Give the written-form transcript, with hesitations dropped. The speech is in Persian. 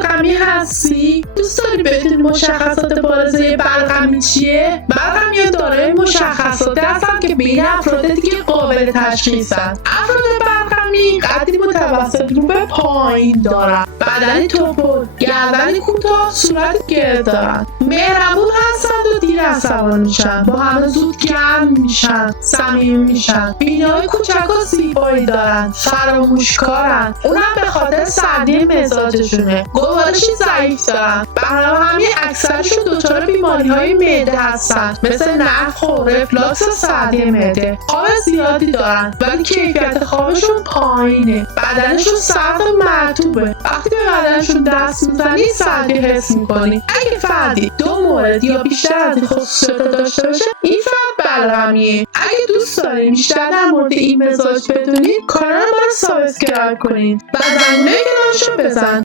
بلغمی هستی؟ دوست داری بدونی مشخصات بارزه بلغمی چیه؟ بلغمی ها دارای مشخصاتی هستن که به این افراد دیگه قابل تشخیصن. افراد بلغمی قدی متوسط رو به پایین دارن، بدنی توپل، گردنی کوتاه، صورت گرد دارن، مهربون هستند و دیر عصبانی میشن، با همه زود گرم میشن، صمیمی میشن، بینای کوچک و زیبایی دارن، فراموشکارن، اونم به خاطر سردی مزاجشونه، گوارشی ضعیف دارن، برای همین اکثرشون دچار بیماری‌های معده هستن مثل نفخ و رفلاکس و سردی معده. خواب زیادی دارن ولی کیفیت خوابشون پایینه، بدنشون سرد و مرطوبه، وقتی به بدنشون دست میزنی سردی حس میکنی. اگه فردی 2 مورد یا بیشتر از این خصوصیات داشته باشه این فرد بلغمیه. اگه دوست دارین بیشتر در مورد این مزاج بدونید کانال ما رو سابسکرایب کنید و زنگوله کنارشو بزن